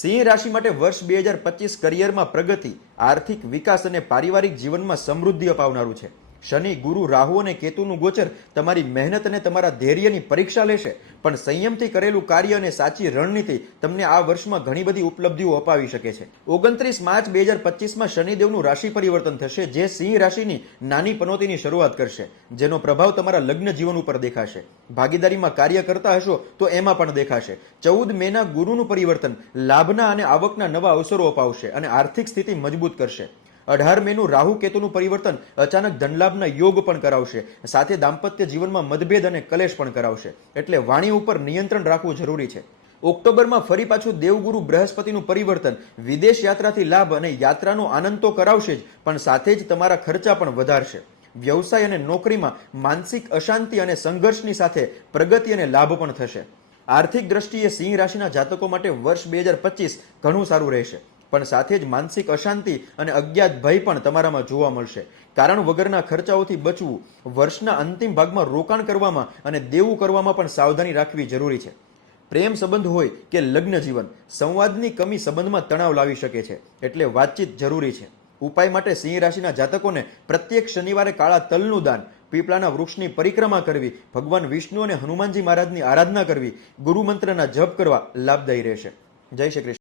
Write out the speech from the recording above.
સિંહ રાશિ માટે વર્ષ 2025 કરિયરમાં પ્રગતિ, આર્થિક વિકાસ અને પારિવારિક જીવનમાં સમૃદ્ધિ અપાવનારું છે. શનિ, ગુરુ, રાહુ અને કેતુનું ગોચર તમારી મહેનત અને તમારા ધૈર્યની પરીક્ષા લેશે, પણ સંયમથી કરેલું કાર્ય અને સાચી રણનીતિ તમને આ વર્ષમાં ઘણી બધી ઉપલબ્ધિઓ અપાવી શકે છે. 29 માર્ચ 2025માં શનિદેવનું રાશિ પરિવર્તન થશે, જે સિંહ રાશિની નાની પનોતીની શરૂઆત કરશે, જેનો પ્રભાવ તમારા લગ્ન જીવન ઉપર દેખાશે. ભાગીદારીમાં કાર્ય કરતા હશો તો એમાં પણ દેખાશે. 14 મેના ગુરુનું પરિવર્તન લાભના અને આવકના નવા અવસરો અપાવશે અને આર્થિક સ્થિતિ મજબૂત કરશે. 18 મેનું રાહુ કેતુનું પરિવર્તન અચાનક ધનલાભના યોગ પણ કરાવશે, સાથે દાંપત્ય જીવનમાં મતભેદ અને કલેશ પણ કરાવશે, એટલે વાણી ઉપર નિયંત્રણ રાખવું જરૂરી છે. ઓક્ટોબરમાં ફરી પાછું દેવગુરુ બૃહસ્પતિનું પરિવર્તન વિદેશ યાત્રાથી લાભ અને યાત્રાનો આનંદ તો કરાવશે જ, પણ સાથે જ તમારા ખર્ચા પણ વધારશે. વ્યવસાય અને નોકરીમાં માનસિક અશાંતિ અને સંઘર્ષની સાથે પ્રગતિ અને લાભ પણ થશે. આર્થિક દ્રષ્ટિએ સિંહ રાશિના જાતકો માટે વર્ષ 2025 ઘણું સારું રહેશે, પણ સાથે જ માનસિક અશાંતિ અને અજ્ઞાત ભય પણ તમારામાં જોવા મળશે. કારણ વગરના ખર્ચાઓથી બચવું, વર્ષના અંતિમ ભાગમાં રોકાણ કરવામાં અને દેવું કરવામાં પણ સાવધાની રાખવી જરૂરી છે. પ્રેમ સંબંધ હોય કે લગ્ન જીવન, સંવાદની કમી સંબંધમાં તણાવ લાવી શકે છે, એટલે વાતચીત જરૂરી છે. ઉપાય માટે સિંહ રાશિના જાતકોને પ્રત્યેક શનિવારે કાળા તલનું દાન, પીપળાના વૃક્ષની પરિક્રમા કરવી, ભગવાન વિષ્ણુ અને હનુમાનજી મહારાજની આરાધના કરવી, ગુરુ મંત્રના જપ કરવા લાભદાયી રહેશે. જય શ્રી કૃષ્ણ.